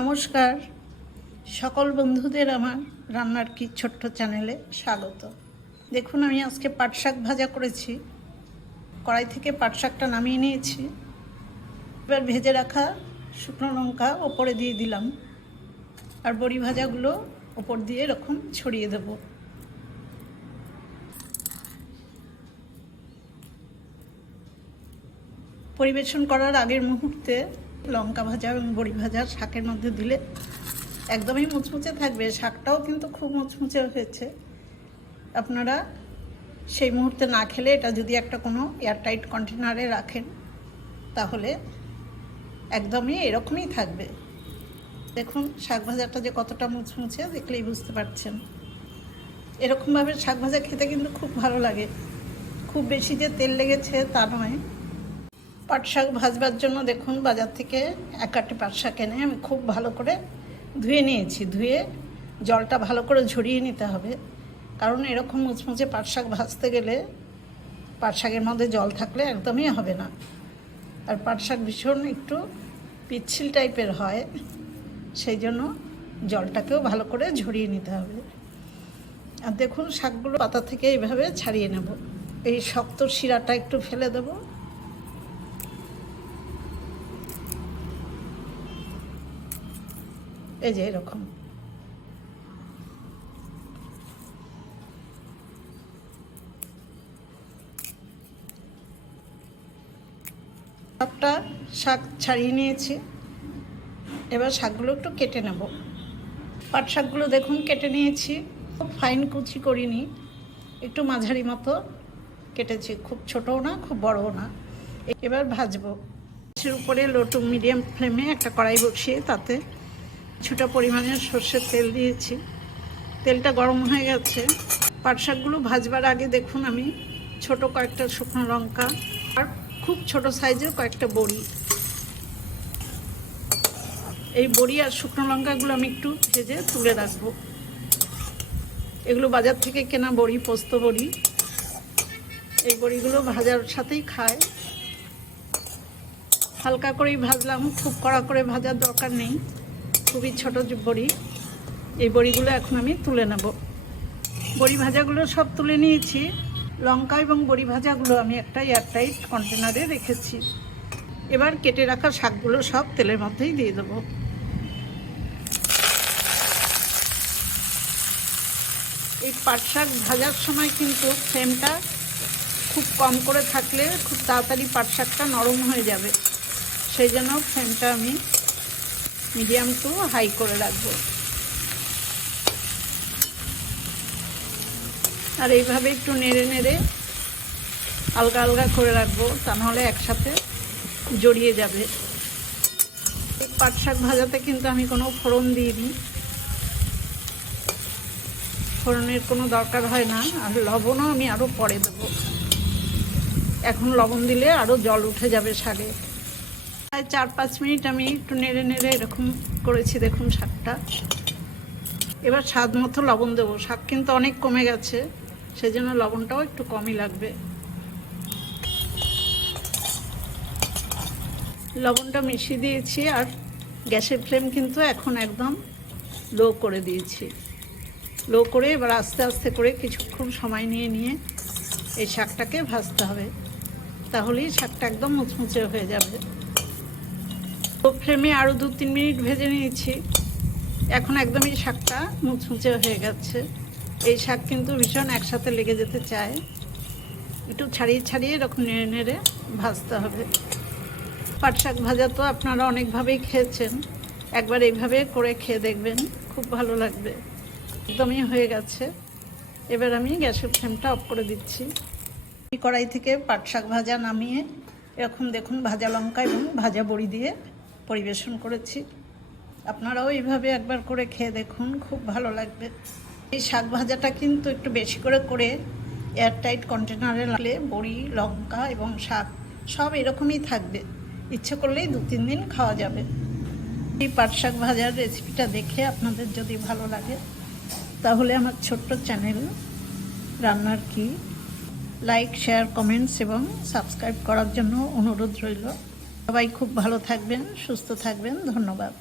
নমস্কার সকল বন্ধুদের আমার রান্নার কি ছোট্ট চ্যানেলে স্বাগত। দেখুন আমি আজকে পাট শাক ভাজা করেছি। কড়াই থেকে পাট শাকটা নামিয়ে নিয়েছি। এবার ভেজে রাখা শুকনো লঙ্কা ওপরে দিয়ে দিলাম, আর বড়ি ভাজাগুলো ওপর দিয়ে এরকম ছড়িয়ে দেব। পরিবেশন করার আগের মুহূর্তে লঙ্কা ভাজা এবং বড়ি ভাজা শাকের মধ্যে দিলে একদমই মুচমুচে থাকবে। শাকটাও কিন্তু খুব মুচমুচে হয়েছে। আপনারা সেই মুহূর্তে না খেলে এটা যদি একটা কোনো এয়ারটাইট কন্টেনারে রাখেন তাহলে একদমই এরকমই থাকবে। দেখুন শাক ভাজাটা যে কতটা মুচমুচে দেখলেই বুঝতে পারছেন। এরকমভাবে শাক ভাজা খেতে কিন্তু খুব ভালো লাগে। খুব বেশি যে তেল লেগেছে তা নয়। পাট শাক ভাজবার জন্য দেখুন বাজার থেকে এক আটি পাট শাক এনে আমি খুব ভালো করে ধুয়ে নিয়েছি। ধুয়ে জলটা ভালো করে ঝরিয়ে নিতে হবে, কারণ এরকম মুচমুচে পাট শাক ভাজতে গেলে পাট শাকের মধ্যে জল থাকলে একদমই হবে না। আর পাট শাক ভীষণ একটু পিচ্ছিল টাইপের হয়, সেই জন্য জলটাকেও ভালো করে ঝরিয়ে নিতে হবে। আর দেখুন শাকগুলো পাতা থেকে এইভাবে ছাড়িয়ে নেব। এই শক্ত শিরাটা একটু ফেলে দেবো। এই যে এরকম সবটা শাক ছাড়িয়ে নিয়েছি। এবার শাকগুলো একটু কেটে নেব। পাট শাকগুলো দেখুন কেটে নিয়েছি। খুব ফাইন কুচি করিনি, একটু মাঝারি মতো কেটেছি। খুব ছোটও না খুব বড়ও না। এবার ভাজবো। এর উপরে লো টু মিডিয়াম ফ্লেমে একটা কড়াই বসিয়ে তাতে কিছুটা পরিমাণে সর্ষের তেল দিয়েছি। তেলটা গরম হয়ে গেছে। পাট শাকগুলো ভাজবার আগে দেখুন আমি ছোট কয়েকটা শুকনো লঙ্কা আর খুব ছোট সাইজের কয়েকটা বড়ি, এই বড়ি আর শুকনো লঙ্কাগুলো আমি একটু ভেজে তুলে রাখবো। এগুলো বাজার থেকে কেনা বড়ি, পোস্ত বড়ি। এই বড়িগুলো ভাজার সাথেই খায়। হালকা করেই ভাজলাম, খুব কড়া করে ভাজার দরকার নেই। খুবই ছোটো বড়ি। এই বড়িগুলো এখন আমি তুলে নেব। বড়ি ভাজাগুলো সব তুলে নিয়েছি। লঙ্কা এবং বড়ি ভাজাগুলো আমি একটা এয়ারটাইট কন্টেনারে রেখেছি। এবার কেটে রাখা শাকগুলো সব তেলের মধ্যেই দিয়ে দেবো। এই পাট শাক ভাজার সময় কিন্তু ফ্লেমটা খুব কম করে থাকলে খুব তাড়াতাড়ি পাট শাকটা নরম হয়ে যাবে। সেই জন্য ফ্লেমটা আমি মিডিয়াম টু হাই করে রাখবো। আর এইভাবে একটু নেড়ে নেড়ে আলগা আলগা করে রাখবো, তা নাহলে একসাথে জড়িয়ে যাবে। পাট শাক ভাজাতে কিন্তু আমি কোনো ফোড়ন দিইনি। ফোড়নের কোনো দরকার হয় না। আর লবণও আমি আরও পরে দেবো। এখন লবণ দিলে আরও জল উঠে যাবে শাকে। 4-5 মিনিট আমি একটু নেড়ে নেড়ে এরকম করেছি। দেখুন শাকটা। এবার স্বাদ মতো লবণ দেবো। শাক কিন্তু অনেক কমে গেছে, সেজন্য লবণটাও একটু কমই লাগবে। লবণটা মিশিয়ে দিয়েছি। আর গ্যাসের ফ্লেম কিন্তু এখন একদম লো করে দিয়েছি। লো করে এবার আস্তে আস্তে করে কিছুক্ষণ সময় নিয়ে নিয়ে এই শাকটাকে ভাজতে হবে, তাহলেই শাকটা একদম মুচমুচে হয়ে যাবে। লো ফ্লেমে আরও 2-3 মিনিট ভেজে নিয়েছি। এখন একদমই শাকটা মুচমুচে হয়ে গেছে। এই শাক কিন্তু ভীষণ একসাথে লেগে যেতে চায়। একটু ছাড়িয়ে ছাড়িয়ে এরকম নেড়ে নেড়ে ভাজতে হবে। পাট শাক ভাজা তো আপনারা অনেকভাবেই খেয়েছেন। একবার এইভাবে করে খেয়ে দেখবেন, খুব ভালো লাগবে। একদমই হয়ে গেছে। এবার আমি গ্যাসের ফ্লেমটা অফ করে দিচ্ছি। কড়াই থেকে পাট শাক ভাজা নামিয়ে এরকম দেখুন ভাজা লঙ্কা এবং ভাজা বড়ি দিয়ে পরিবেশন করেছি। আপনারাও এইভাবে একবার করে খেয়ে দেখুন, খুব ভালো লাগবে। এই শাক ভাজাটা কিন্তু একটু বেশি করে করে এয়ারটাইট কন্টেনারে রাখলে বড়ি, লঙ্কা এবং শাক সব এরকমই থাকবে। ইচ্ছে করলেই 2-3 দিন খাওয়া যাবে। এই পাট শাক ভাজার রেসিপিটা দেখে আপনাদের যদি ভালো লাগে তাহলে আমার ছোট্ট চ্যানেল রান্নার কি লাইক, শেয়ার, কমেন্টস এবং সাবস্ক্রাইব করার জন্য অনুরোধ রইল। সবাই খুব ভালো থাকবেন, সুস্থ থাকবেন। ধন্যবাদ।